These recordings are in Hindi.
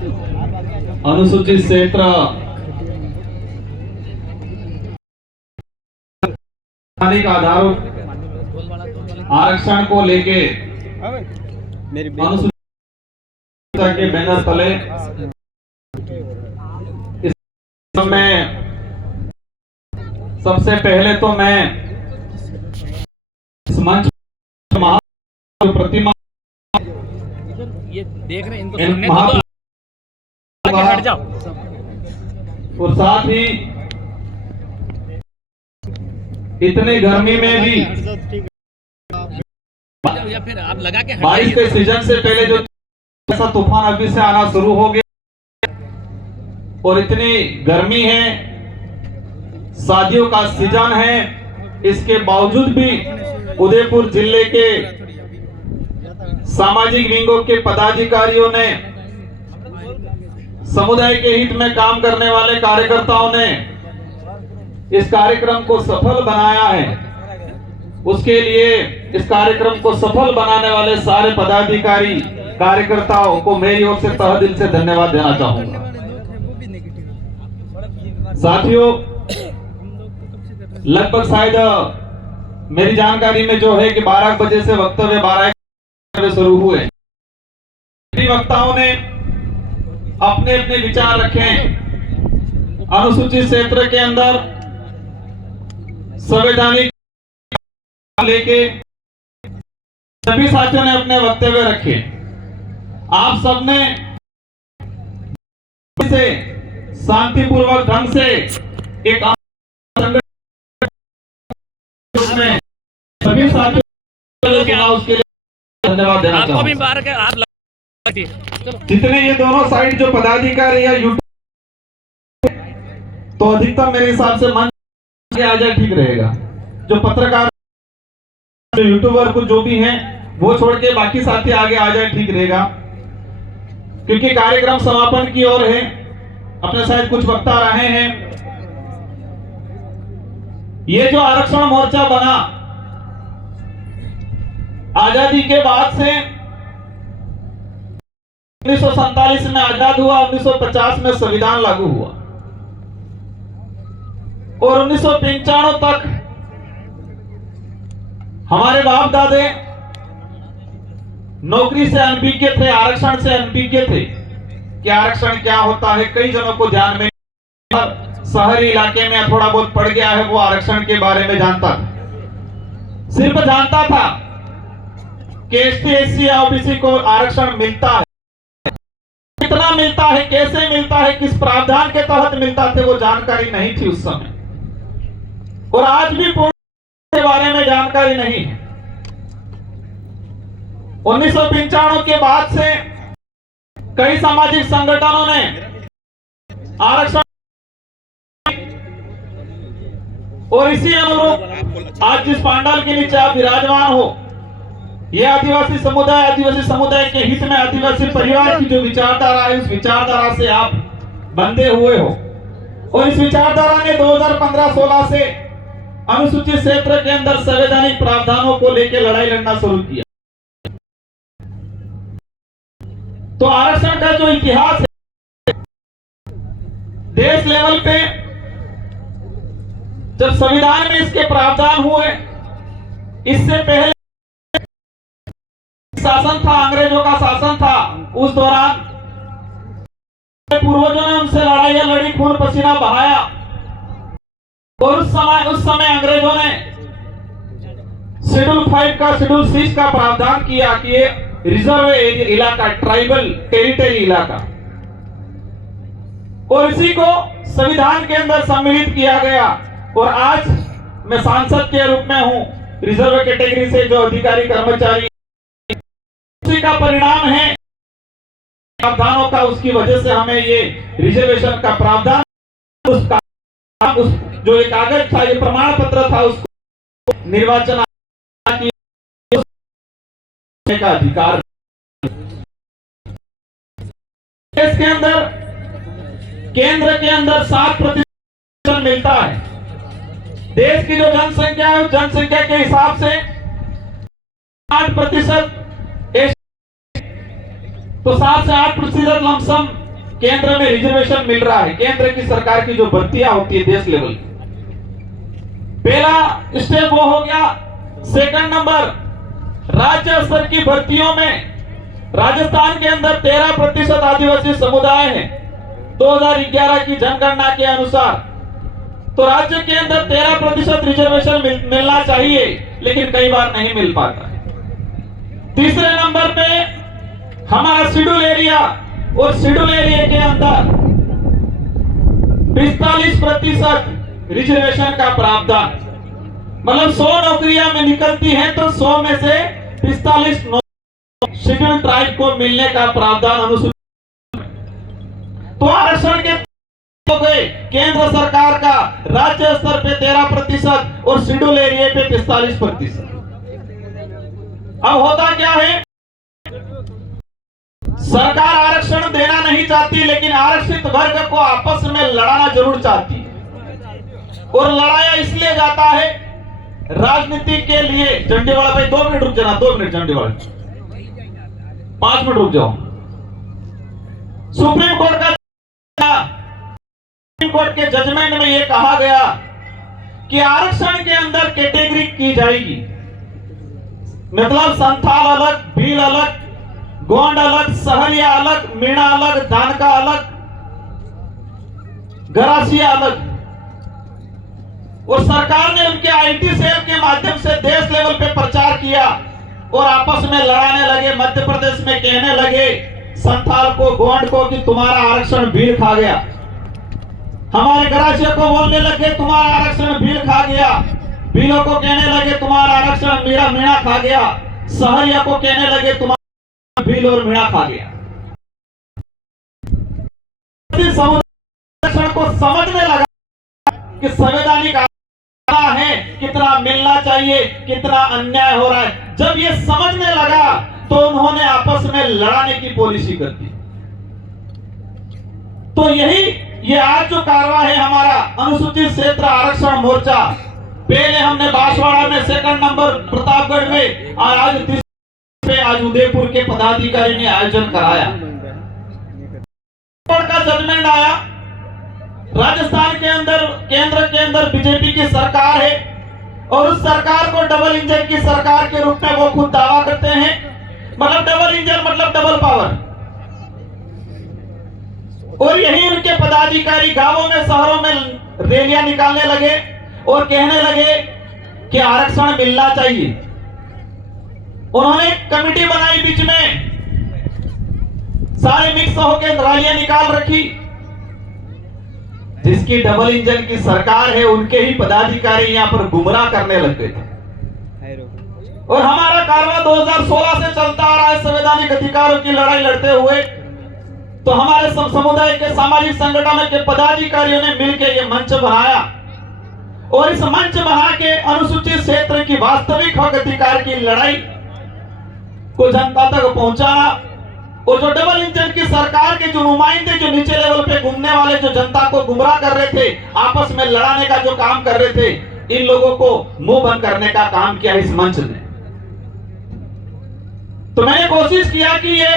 अनुसूचित क्षेत्र आधारों आरक्षण को लेके अनुसूचित के बैनर तले इस में सबसे पहले तो मैं इस मंच प्रतिमा ये देख रहे हैं इनको सुनने तो हट जाओ। और साथ ही इतनी गर्मी में भी या फिर आप लगा के बारिश के सीजन से पहले जो ऐसा तूफान अभी से आना शुरू हो गया और इतनी गर्मी है, शादियों का सीजन है, इसके बावजूद भी उदयपुर जिले के सामाजिक विंगों के पदाधिकारियों ने, समुदाय के हित में काम करने वाले कार्यकर्ताओं ने इस कार्यक्रम को सफल बनाया है। उसके लिए इस कार्यक्रम को सफल बनाने वाले सारे पदाधिकारी कार्यकर्ताओं को मेरी ओर से तहे दिल से धन्यवाद देना चाहूंगा। साथियों, लगभग शायद मेरी जानकारी में जो है कि 12 बजे से वक्तव्य 12 बजे शुरू हुए। वक्ताओं ने अपने अपने विचार रखे। अनुसूचित क्षेत्र के अंदर संवैधानिक लेके सभी साथियों ने अपने वक्तव्य रखे। आप सबने से शांतिपूर्वक ढंग से एक में सभी साथियों उसके लिए धन्यवाद देना चाहूंगा। जितने ये दोनों साइड जो पदाधिकारी या यूट्यूब, तो अधिकतम मेरे हिसाब से मंच आ जाए ठीक रहेगा। जो पत्रकार यूट्यूबर कुछ जो भी हैं वो छोड़ के बाकी साथी आगे आ जाए ठीक रहेगा, क्योंकि कार्यक्रम समापन की ओर है। अपने शायद कुछ वक्ता रहे हैं। ये जो आरक्षण मोर्चा बना आजादी के बाद से 1947 में आजाद हुआ, 1950 में संविधान लागू हुआ और 1995 तक हमारे बाप दादे नौकरी से अनभिज्ञ थे, आरक्षण से अनभिज्ञ थे कि आरक्षण क्या होता है। कई जनों को ध्यान में, शहरी इलाके में थोड़ा बहुत पड़ गया है, वो आरक्षण के बारे में जानता था। सिर्फ जानता था कि एसटी एससी या ओबीसी को आरक्षण मिलता है, कितना मिलता है, कैसे मिलता है, किस प्रावधान के तहत मिलता थे, वो जानकारी नहीं थी उस समय। और आज भी पूर्ण के बारे में जानकारी नहीं है। 1995 के बाद से कई सामाजिक संगठनों ने आरक्षण और इसी अनुरूप आज जिस पांडाल के नीचे आप विराजमान हो, यह आदिवासी समुदाय के हित में आदिवासी परिवार की जो विचारधारा है, उस विचारधारा से आप बंधे हुए हो। और इस विचारधारा ने 2015-16 से अनुसूचित क्षेत्र के अंदर संवैधानिक प्रावधानों को लेकर लड़ाई लड़ना शुरू किया। तो आरक्षण का जो इतिहास है देश लेवल पे, जब संविधान में इसके प्रावधान हुए, इससे पहले शासन था, अंग्रेजों का शासन था, उस दौरान पूर्वजों ने उनसे लड़ाइयां लड़ी, खून पसीना बहाया। और उस समय अंग्रेजों ने शेड्यूल 5 का, शेड्यूल 6 का प्रावधान किया कि ये रिजर्व इलाका, ट्राइबल टेरिटरी इलाका, और इसी को संविधान के अंदर सम्मिलित किया गया। और आज मैं सांसद के रूप में हूं, रिजर्व कैटेगरी से जो अधिकारी कर्मचारी, उसी का परिणाम है प्रावधानों का। उसकी वजह से हमें ये रिजर्वेशन का प्रावधान, उस जो एक कागज था, ये प्रमाण पत्र था, उसको निर्वाचन का अधिकार। इसके अंदर केंद्र के अंदर 7% मिलता है। देश की जो जनसंख्या है, उस जनसंख्या के हिसाब से 8%, तो 7 से 8% लमसम केंद्र में रिजर्वेशन मिल रहा है, केंद्र की सरकार की जो भर्तियां होती है देश लेवल की। पहला स्टेप वो हो गया। सेकंड नंबर, राज्य स्तर की भर्तियों में राजस्थान के अंदर 13% आदिवासी समुदाय है 2011 की जनगणना के अनुसार। तो राज्य के अंदर 13% रिजर्वेशन मिलना चाहिए, लेकिन कई बार नहीं मिल पाता है। तीसरे नंबर पे हमारा शेड्यूल एरिया, और शेड्यूल एरिया के अंदर 45% रिजर्वेशन का प्रावधान, मतलब 100 नौकरियां में निकलती हैं तो 100 में से 45 शेड्यूल ट्राइब को मिलने का प्रावधान अनुसूचित। तो आरक्षण के हो गए केंद्र सरकार का राज्य स्तर पे 13% और शेड्यूल एरिया पे 45%। अब होता क्या है, सरकार आरक्षण देना नहीं चाहती, लेकिन आरक्षित वर्ग को आपस में लड़ाना जरूर चाहती है। और लड़ाया इसलिए जाता है राजनीति के लिए। झंडेवाला भाई 2 मिनट रुक जाना, 2 मिनट झंडेवाला, 5 मिनट रुक जाओ। सुप्रीम कोर्ट के जजमेंट में यह कहा गया कि आरक्षण के अंदर कैटेगरी की जाएगी, मतलब संथाल अलग, भील अलग, गोंड अलग, सहरिया अलग, मीणा अलग, दानका अलग, गरासिया अलग। और सरकार ने उनके आईटी सेल के माध्यम से देश लेवल पे प्रचार किया और आपस में लड़ाने लगे। मध्य प्रदेश में कहने लगे संथाल को, गोंड को कि तुम्हारा आरक्षण भील खा गया। हमारे गरासिया को बोलने लगे तुम्हारा आरक्षण भील खा गया। भीलों को कहने लगे तुम्हारा आरक्षण मीणा खा गया। सहरिया को कहने लगे तुम्हारा भील और मीणा खा गया। आरक्षण को समझने लगा कि संवैधानिक है, कितना मिलना चाहिए, कितना अन्याय हो रहा है। जब ये समझने लगा तो उन्होंने आपस में लड़ाने की पॉलिसी कर दी। तो ये आज जो कारवा है हमारा अनुसूचित क्षेत्र आरक्षण मोर्चा, पहले हमने बांसवाड़ा में, सेकंड नंबर प्रतापगढ़ में, और आज तीसरे पे आज उदयपुर के पदाधिकारी ने आयोजन कराया। कोर्ट का जजमेंट आया, राजस्थान के अंदर केंद्र के अंदर बीजेपी की सरकार है और उस सरकार को डबल इंजन की सरकार के रूप में वो खुद दावा करते हैं। मतलब डबल इंजन मतलब डबल पावर। और यही उनके पदाधिकारी गांवों में, शहरों में रैलियां निकालने लगे और कहने लगे कि आरक्षण मिलना चाहिए। उन्होंने एक कमेटी बनाई, बीच में सारे मिक्स होकर रैलियां निकाल रखी। जिसकी डबल इंजन की सरकार है उनके ही पदाधिकारी यहां पर गुमराह करने लग गए थे। और हमारा कारवा 2016 से चलता आ रहा है संवैधानिक अधिकारों की लड़ाई लड़ते हुए। तो हमारे समुदाय के सामाजिक संगठनों के पदाधिकारियों ने मिलकर यह मंच बनाया और इस मंच बना के अनुसूचित क्षेत्र की वास्तविक हक अधिकार की लड़ाई को जनता तक पहुंचाना। और जो डबल इंजन की सरकार के जो नुमाइंदे जो नीचे लेवल पे घूमने वाले जो जनता को गुमराह कर रहे थे, आपस में लड़ाने का जो काम कर रहे थे, इन लोगों को मुंह बंद करने का काम किया इस मंच ने। तो मैंने कोशिश किया कि ये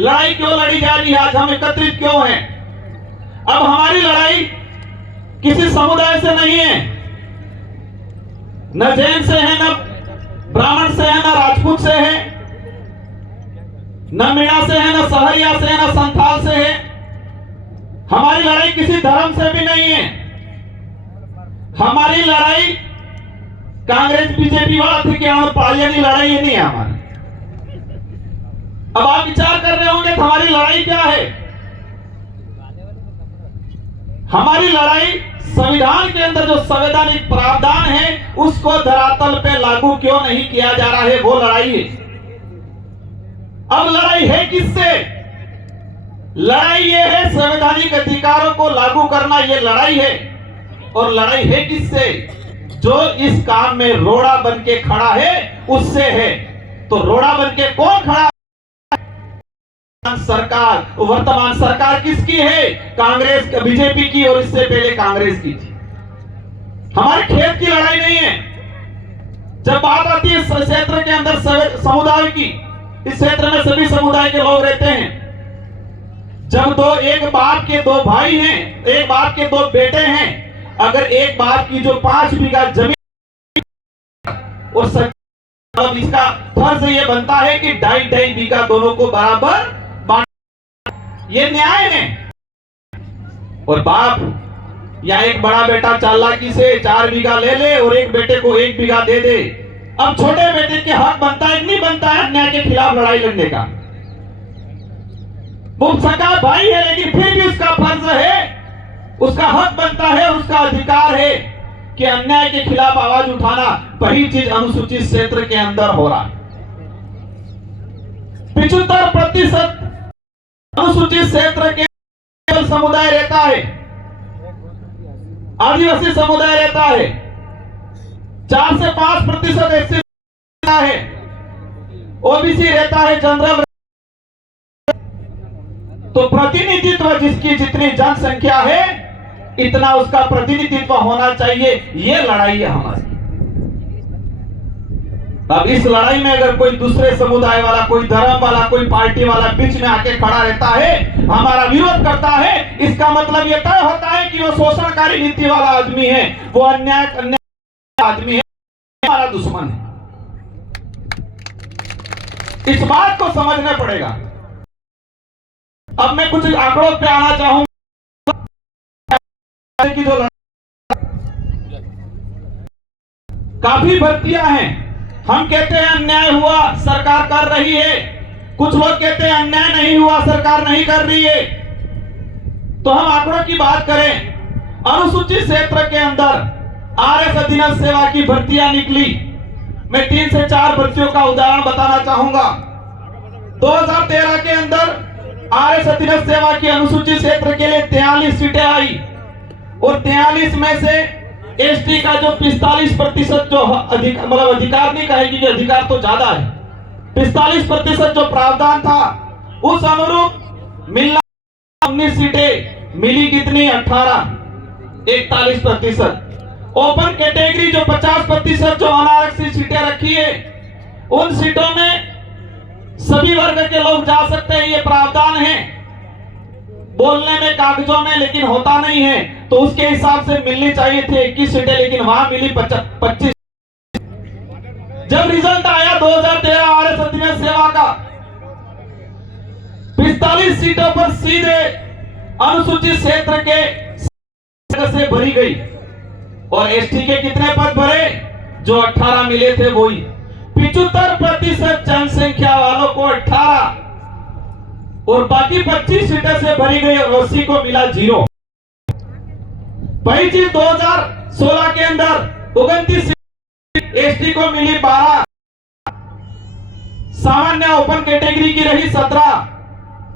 लड़ाई क्यों लड़ी जा रही है, आज हम एकत्रित क्यों हैं। अब हमारी लड़ाई किसी समुदाय से नहीं है, न जैन से है, न ब्राह्मण से है, न राजपूत से है, न मीणा से है, न सहरिया से है, न संथाल से है। हमारी लड़ाई किसी धर्म से भी नहीं है। हमारी लड़ाई कांग्रेस बीजेपी वाला थे कि हमारी पालियानी लड़ाई नहीं है हमारी। अब आप विचार कर रहे होंगे तो हमारी लड़ाई क्या है। हमारी लड़ाई संविधान के अंदर जो संवैधानिक प्रावधान है उसको धरातल पे लागू क्यों नहीं किया जा रहा है, वो लड़ाई है। अब लड़ाई है किससे? लड़ाई ये है संवैधानिक अधिकारों को लागू करना, ये लड़ाई है। और लड़ाई है किससे? जो इस काम में रोड़ा बन के खड़ा है उससे है। तो रोड़ा बन के कौन खड़ा? सरकार, वर्तमान सरकार किसकी है? कांग्रेस, बीजेपी की, और इससे पहले कांग्रेस की थी। हमारे खेत की लड़ाई नहीं है। जब बात आती है इस क्षेत्र के अंदर समुदाय की, इस क्षेत्र में सभी समुदाय के लोग रहते हैं। जब एक बाप के दो भाई हैं, एक बाप के दो बेटे हैं, अगर एक बाप की जो 5 बीघा जमीन और अब इसका फर्ज ये बनता है कि 2.5 बीघा दोनों को बराबर बांट, ये न्याय है। और बाप या एक बड़ा बेटा चालाकी से 4 बीघा ले ले और एक बेटे को 1 बीघा दे दे, अब छोटे बेटे के हक बनता है कि नहीं बनता है अन्याय के खिलाफ लड़ाई लड़ने का? वो सगा भाई है लेकिन फिर भी उसका फर्ज है, उसका हक बनता है, उसका अधिकार है कि अन्याय के खिलाफ आवाज उठाना। वही चीज अनुसूचित क्षेत्र के अंदर हो रहा है। 75% अनुसूचित क्षेत्र के समुदाय रहता है, आदिवासी समुदाय रहता है, 4 से 5% एससी रहता है, ओबीसी रहता है, जनरल। तो प्रतिनिधित्व जिसकी जितनी जनसंख्या है इतना उसका प्रतिनिधित्व होना चाहिए, ये लड़ाई है हमारी। अब इस लड़ाई में अगर कोई दूसरे समुदाय वाला, कोई धर्म वाला, कोई पार्टी वाला बीच में आके खड़ा रहता है, हमारा विरोध करता है, इसका मतलब यह तय होता है कि वो शोषणकारी नीति वाला आदमी है, वो अन्याय आदमी है, हमारा दुश्मन है। इस बात को समझना पड़ेगा। अब मैं कुछ आंकड़ों पे आना चाहूंगा कि जो काफी भर्तियां हैं, हम कहते हैं अन्याय हुआ, सरकार कर रही है, कुछ लोग कहते हैं अन्याय नहीं हुआ, सरकार नहीं कर रही है। तो हम आंकड़ों की बात करें, अनुसूचित क्षेत्र के अंदर आरएस अधीनस्थ सेवा की भर्तियां निकली। मैं 3 से 4 भर्तियों का उदाहरण बताना चाहूंगा। 2013 के अंदर आरएस अधीनस्थ सेवा की अनुसूचित क्षेत्र के लिए 43 सीटें आई और 43 में से एसटी का जो 45% जो मतलब अधिकार नहीं कहेगी कि अधिकार तो ज्यादा है, 45% जो प्रावधान था उस अनुरूप मिलना 19 सीटें मिली, कितनी 18, 41%। ओपन कैटेगरी जो 50% जो अनारक्षित सीटें रखी है, उन सीटों में सभी वर्ग के लोग जा सकते हैं, ये प्रावधान है बोलने में कागजों में, लेकिन होता नहीं है। तो उसके हिसाब से मिलनी चाहिए थी 21 सीटें, लेकिन वहां मिली 25। जब रिजल्ट आया 2013 आरएस अधीनस्थ सेवा का, 45 सीटों पर सीधे अनुसूचित क्षेत्र के से भरी गई और एसटी के कितने पद भरे? जो 18 मिले थे वही। 75% जनसंख्या वालों को 18 और बाकी 25 सीटें से भरी गई और ओसी को मिला 0। वही चीज 2016 के अंदर 29 सीट एसटी को मिली 12, सामान्य ओपन कैटेगरी की रही 17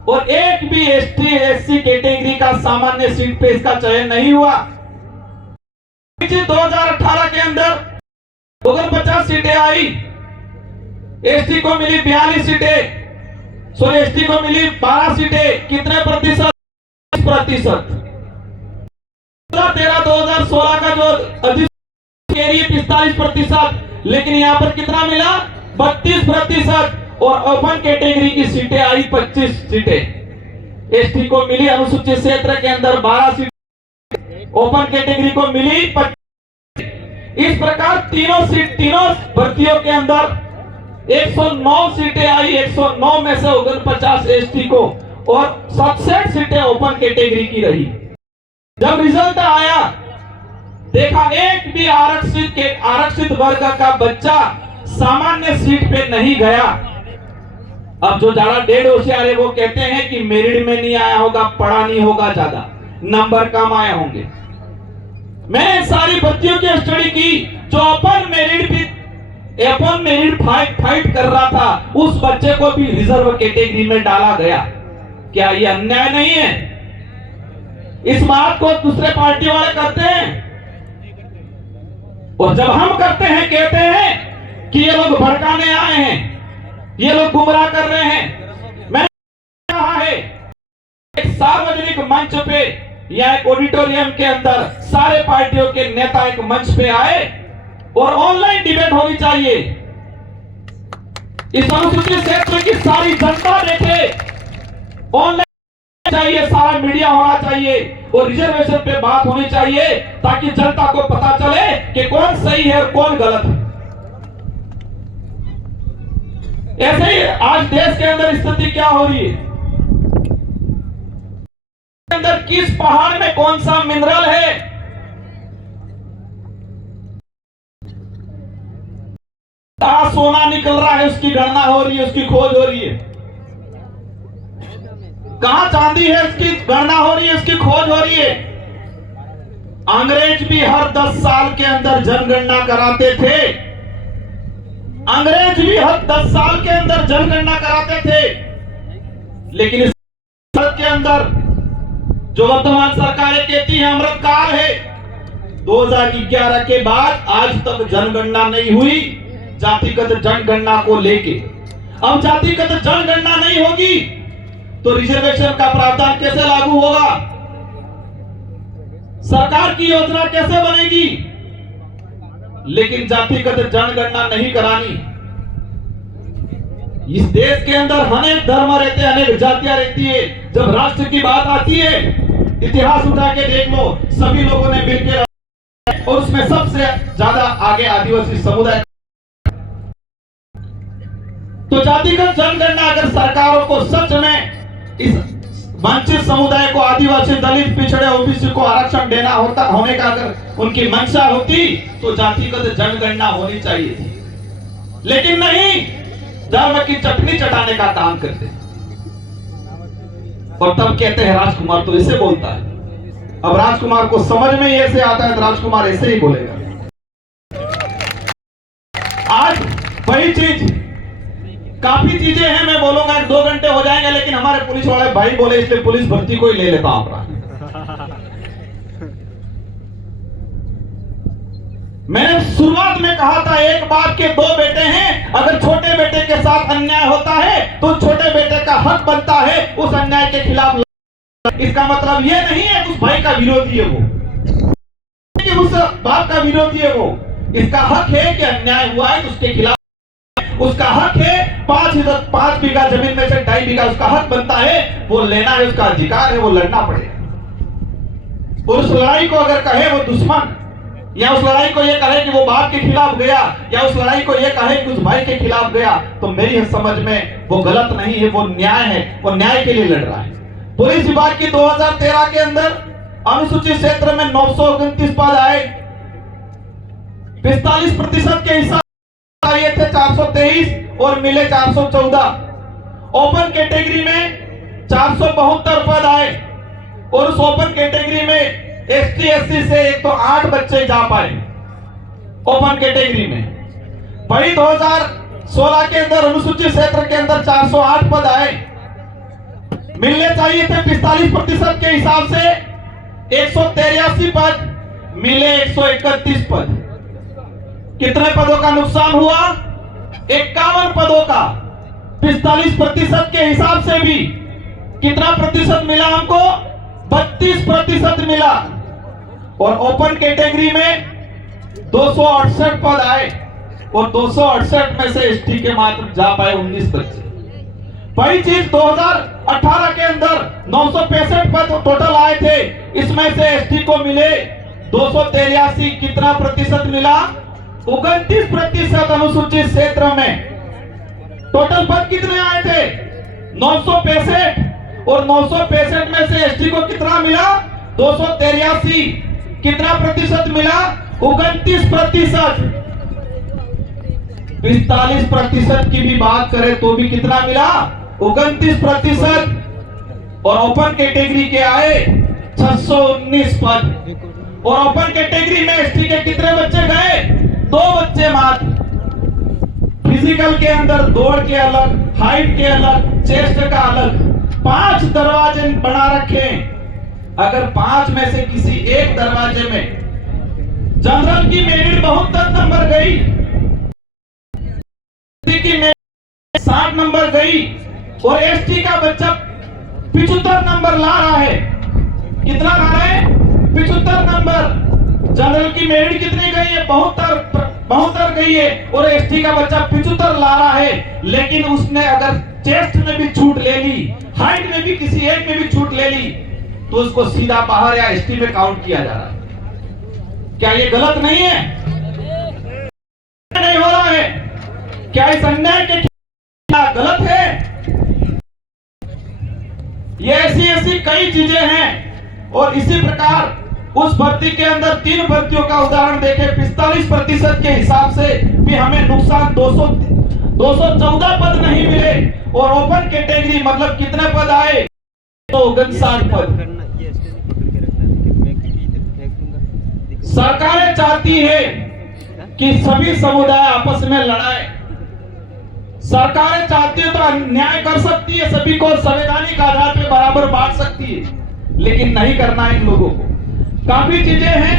और एक भी एसटी एससी कैटेगरी का सामान्य सीट पे इसका चयन नहीं हुआ। 2018 के अंदर 49 सीटें आई, एसटी को मिली 42 सीटें, सॉरी एसटी को मिली 12 सीटें, कितने प्रतिशत? 30%। 2013-2016 का जो अधिसूचित 45%, लेकिन यहां पर कितना मिला? 32% और ओपन कैटेगरी की सीटें आई 25 सीटें। एसटी को मिली अनुसूचित क्षेत्र के अंदर 12 सीटें, ओपन कैटेगरी को मिली 25। इस प्रकार तीनों भर्तियों के अंदर 109 सीटें आई, 109 में से 49 एसटी को और 67 सीटें ओपन कैटेगरी की रही। जब रिजल्ट आया देखा एक भी आरक्षित वर्ग का बच्चा सामान्य सीट पे नहीं गया। अब जो ज्यादा डेढ़ होशियार है वो कहते हैं कि मेरिट में नहीं आया होगा, पढ़ा नहीं होगा, ज्यादा नंबर कम आए होंगे। मैंने सारी भर्तियों की स्टडी की, जो ओपन मेरिट फाइट कर रहा था, उस बच्चे को भी रिजर्व कैटेगरी में डाला गया। क्या ये अन्याय नहीं है? इस बात को दूसरे पार्टी वाले करते हैं और जब हम करते हैं कहते हैं कि ये लोग भड़काने आए हैं, ये लोग गुमराह कर रहे हैं। मैंने कहा है एक सार्वजनिक मंच पे या एक ऑडिटोरियम के अंदर सारे पार्टियों के नेता एक मंच पे आए और ऑनलाइन डिबेट होनी चाहिए। इस अनुसूचित क्षेत्र की सारी जनता देखे ऑनलाइन चाहिए, सारा मीडिया होना चाहिए और रिजर्वेशन पे बात होनी चाहिए ताकि जनता को पता चले कि कौन सही है और कौन गलत है। ऐसे ही आज देश के अंदर स्थिति क्या हो रही है, अंदर किस पहाड़ में कौन सा मिनरल है, कहां सोना निकल रहा है उसकी गणना हो रही है, उसकी खोज हो रही है, कहां चांदी है उसकी गणना हो रही है, उसकी खोज हो रही है। अंग्रेज भी हर 10 साल के अंदर जनगणना कराते थे, अंग्रेज भी हर 10 साल के अंदर जनगणना कराते थे, लेकिन इस के अंदर जो वर्तमान सरकारें कहती है अमृतकाल है, 2011 के बाद आज तक जनगणना नहीं हुई जातिगत जनगणना को लेके। अब जातिगत जनगणना नहीं होगी तो रिजर्वेशन का प्रावधान कैसे लागू होगा, सरकार की योजना कैसे बनेगी। लेकिन जातिगत जनगणना नहीं करानी। इस देश के अंदर अनेक धर्म रहते हैं, अनेक जातियां रहती है। जब राष्ट्र की बात आती है, इतिहास उठा के देख लो, सभी लोगों ने मिलकर, और उसमें सबसे ज्यादा आगे आदिवासी समुदाय। तो जातिगत जनगणना अगर सरकारों को सच में इस वंचित समुदाय को, आदिवासी, दलित, पिछड़े, ओबीसी को आरक्षण देना होने का अगर उनकी मंशा होती तो जातिगत जनगणना होनी चाहिए थी। लेकिन नहीं, धर्म की चटनी चटाने का काम करते और तब कहते हैं राजकुमार तो ऐसे बोलता है। अब राजकुमार को समझ में ऐसे आता है तो राजकुमार ऐसे ही बोलेगा। आज वही चीज, काफी चीजें हैं, मैं बोलूंगा 2 घंटे हो जाएंगे, लेकिन हमारे पुलिस वाले भाई बोले इसलिए पुलिस भर्ती को ही ले लेता हूं। मैंने शुरुआत में कहा था एक बाप के 2 बेटे हैं, अगर छोटे बेटे के साथ अन्याय होता है तो छोटे बेटे का हक बनता है उस अन्याय के खिलाफ। इसका मतलब यह नहीं है उस भाई का विरोधी है वो, कि उस बाप का विरोधी है वो। इसका हक है कि अन्याय हुआ है तो उसके खिलाफ उसका हक है। 5 बीघा जमीन में से 2.5 बीघा उसका हक बनता है, वो लेना है, उसका अधिकार है, वो लड़ना पड़ेगा। और उस लड़ाई को अगर कहे वो दुश्मन, या उस लड़ाई को ये कहे कि वो बाप के खिलाफ गया, या उस लड़ाई को ये कहे कि उस भाई के खिलाफ गया, तो मेरी समझ में वो गलत नहीं है, वो न्याय है, वो न्याय के लिए लड़ रहा है। पुलिस विभाग की 2013 के अंदर अनुसूचित क्षेत्र में 929 पद आए, 45% के हिसाब आए थे 423 और मिले 414। ओपन कैटेगरी में 472 पद आए और उस ओपन कैटेगरी में एसटी एससी से 108 बच्चे जा पाए ओपन कैटेगरी में। वही 2016 के अंदर अनुसूचित क्षेत्र के अंदर 408 पद आए, मिलने चाहिए थे 45% के हिसाब से 183 पद, मिले 131 पद। कितने पदों का नुकसान हुआ? 51 पदों का। 45% के हिसाब से भी कितना प्रतिशत मिला हमको? 32% मिला। और ओपन कैटेगरी में 268 पद आए और 268 में से एसटी के मात्र जा पाए 19 बच्चे। वही चीज 2018 के अंदर 965 पद टोटल आए थे, इसमें से एसटी को मिले 283। कितना प्रतिशत मिला? 29% अनुसूचित क्षेत्र में। टोटल पद कितने आए थे? 965 और 965 में से एसटी को कितना मिला? 283। कितना प्रतिशत मिला? 29%। 45% की भी बात करें तो भी कितना मिला? 29%। और ओपन कैटेगरी के आए 619 पद। और ओपन कैटेगरी में एसटी के कितने बच्चे गए? 2 बच्चे मात्र। फिजिकल के अंदर दौड़ के अलग, हाइट के अलग, चेस्ट का अलग, 5 दरवाजे बना रखे। अगर 5 में से किसी एक दरवाजे में जनरल की मेरिट 72 नंबर गई, की मेरिट 60 नंबर गई और एसटी का बच्चा 75 नंबर ला रहा है। कितना ला रहा है? 75 नंबर। जनरल की मेरिट कितनी गई है? 72 गई है और एसटी का बच्चा 75 ला रहा है। लेकिन उसने अगर चेस्ट में भी छूट ले ली हाइट में भी किसी एक में भी छूट ले ली तो उसको सीधा बाहर या एसटी में काउंट किया जा रहा है। क्या ये गलत नहीं है? नहीं हो रहा है? क्या इस अन्याय के खिलाफ गलत है? ये ऐसी कई चीजें हैं। और इसी प्रकार उस भर्ती के अंदर 3 भर्तियों का उदाहरण देखें, 45% के हिसाब से भी हमें नुकसान 214 पद नहीं मिले और ओपन कैटेगरी मतलब कितने पद आए? 259 पद। सरकारें चाहती है कि सभी समुदाय आपस में लड़ाए। सरकारें चाहती है तो न्याय कर सकती है, सभी को संवैधानिक आधार पर बराबर बांट सकती है, लेकिन नहीं करना इन लोगों को। काफी चीजें हैं,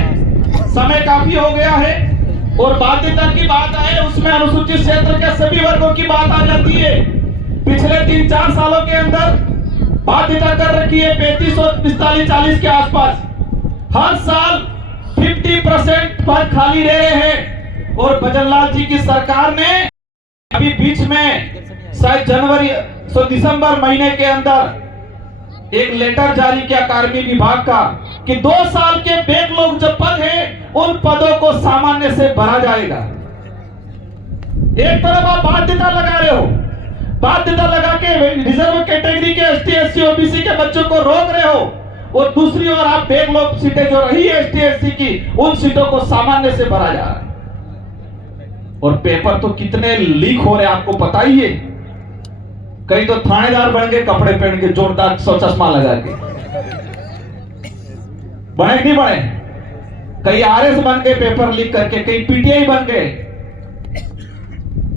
समय काफी हो गया है और बाध्यता की बात आए उसमें अनुसूचित क्षेत्र के सभी वर्गों की बात आ जाती है। पिछले 3-4 सालों के अंदर बाध्यता कर रखी है 35 और 45-40 के आसपास। हर साल 50% पद खाली रहे हैं और भजनलाल जी की सरकार ने अभी बीच में शायद दिसंबर महीने के अंदर एक लेटर जारी किया कार्मिक विभाग का कि 2 साल के बैकलॉग जो पद हैं उन पदों को सामान्य से भरा जाएगा। एक तरफ आप बाध्यता लगा रहे हो, बाध्यता लगा के रिजर्व कैटेगरी के एसटी एससी ओबीसी के बच्चों को रोक रहे हो, और दूसरी ओर आप बैकलॉग सीटें जो रही है एसटी एससी की उन सीटों को सामान्य से भरा जा रहा है। और पेपर तो कितने लीक हो रहे हैं आपको पता ही है। कई तो थानेदार बन गए कपड़े पहन के, जोरदार चश्मा लगा के, बने नहीं बने? कई आरएस बन गए पेपर लीक करके, कई पीटीआई बन गए,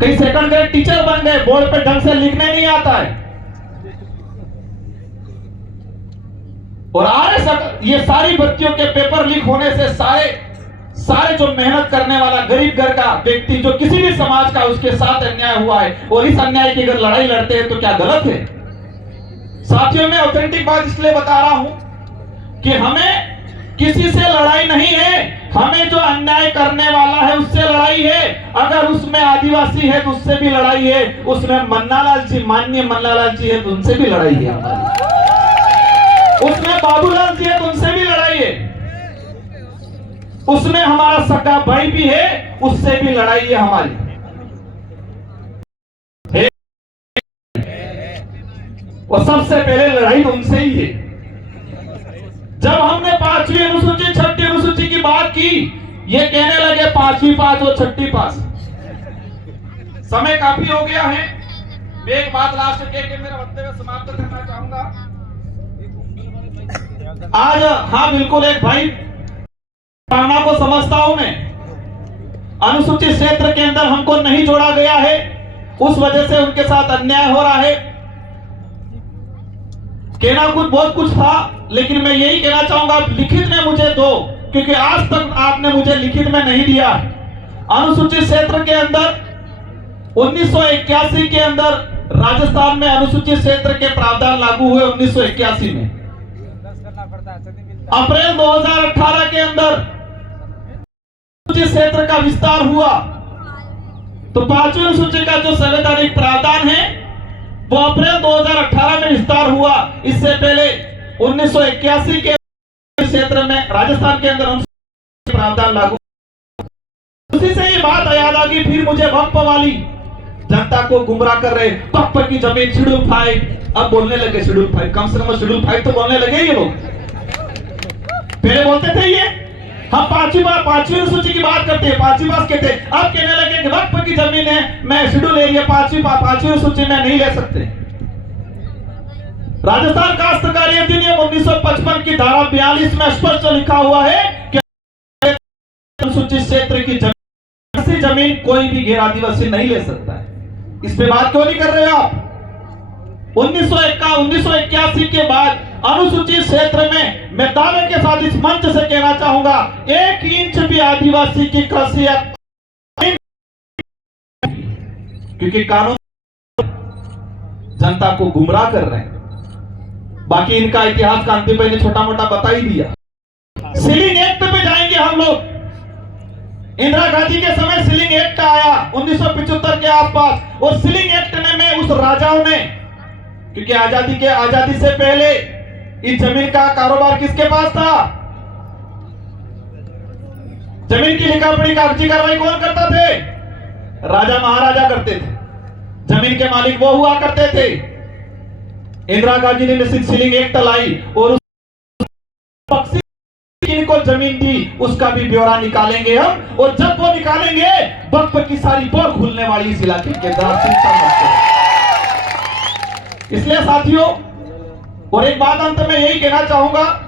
कई सेकंड ग्रेड टीचर बन गए, बोर्ड पे ढंग से लिखने नहीं आता है। और आरएस ये सारी भर्तियों के पेपर लीक होने से सारे जो मेहनत करने वाला गरीब घर का व्यक्ति जो किसी भी समाज का उसके साथ अन्याय हुआ है, और इस अन्याय की अगर लड़ाई लड़ते हैं तो क्या गलत है? साथियों, मैं ऑथेंटिक बात इसलिए बता रहा हूं कि हमें किसी से लड़ाई नहीं है, हमें जो अन्याय करने वाला है उससे लड़ाई है। अगर उसमें आदिवासी है तो उससे भी लड़ाई है, उसमें मन्नालाल जी, माननीय मन्नालाल जी है तो उनसे भी लड़ाई है हमारी, उसमें बाबूलाल जी है तो उनसे भी लड़ाई है, उसमें हमारा सगा भाई भी है उससे भी लड़ाई है हमारी। और सबसे पहले लड़ाई तो उनसे ही है। जब हमने 5वीं अनुसूची 6ठी अनुसूची की बात की, ये कहने लगे 5वीं पास और 6ठी पास। समय काफी हो गया है, मैं एक बात लास्ट के मेरा वक्तव्य समाप्त करना चाहूंगा। आज हाँ बिल्कुल, एक भाई भावना को समझता हूं मैं, अनुसूचित क्षेत्र के अंदर हमको नहीं जोड़ा गया है, उस वजह से उनके साथ अन्याय हो रहा है। कहना बहुत कुछ था, लेकिन मैं यही कहना चाहूंगा, लिखित में मुझे दो, क्योंकि आज तक आपने मुझे लिखित में नहीं दिया। अनुसूचित क्षेत्र के अंदर 1981 के अंदर राजस्थान में अनुसूचित क्षेत्र के प्रावधान लागू हुए 1981 में। अप्रैल 2018 के अंदर क्षेत्र का विस्तार हुआ, तो 5वीं अनुसूची का जो संवैधानिक प्रावधान है वो अप्रैल 2018 में विस्तार हुआ। इससे पहले 1981 के क्षेत्र में राजस्थान के अंदर प्रावधान लागू। उसी से ये बात याद आ गई, फिर मुझे वक्फ वाली जनता को गुमराह कर रहे, वक्फ की जमीन शेड्यूल 5, अब बोलने लगे शेड्यूल 5, कम से कम शेड्यूल 5 तो बोलने लगे ये लोग। पहले बोलते थे ये हम 5वीं अनुसूची की बात करते हैं, 5वीं बात कहते हैं, अब कहने लगे कि वक्फ की जमीन है, मैं शेड्यूल एरिया 5वीं अनुसूची में नहीं ले सकते। राजस्थान काश्तकारी अधिनियम 1955 की धारा 42 में स्पष्ट लिखा हुआ है कि अनुसूचित क्षेत्र की जमीन कोई भी गैर आदिवासी नहीं ले सकता है। इस पे बात क्यों नहीं कर रहे हो आप? 1981 के बाद अनुसूचित क्षेत्र में मैं दावे के साथ इस मंच से कहना चाहूंगा, 1 इंच भी आदिवासी की खासियत, क्योंकि कानून जनता को गुमराह कर रहे हैं। बाकी इनका इतिहास कांति भाई ने छोटा मोटा बता ही दिया। सीलिंग एक्ट पे जाएंगे हम लोग। इंदिरा गांधी के समय सीलिंग एक्ट आया 1975 के आसपास, और सीलिंग एक्ट में उस राजाओं ने, क्योंकि आजादी से पहले इस जमीन का कारोबार किसके पास था? जमीन की लिखा-पढ़ी कागजी कार्रवाई कौन करता थे? राजा महाराजा करते थे। जमीन के मालिक वो हुआ करते थे। इंदिरा गांधी ने निश्चित सीलिंग एक्ट लाई और उस किनको जमीन दी उसका भी ब्यौरा निकालेंगे हम, और जब वो निकालेंगे वक्त की सारी पोल खुलने वाली इस इलाके के अंदर। इसलिए साथियों, और एक बात अंत में यही कहना चाहूंगा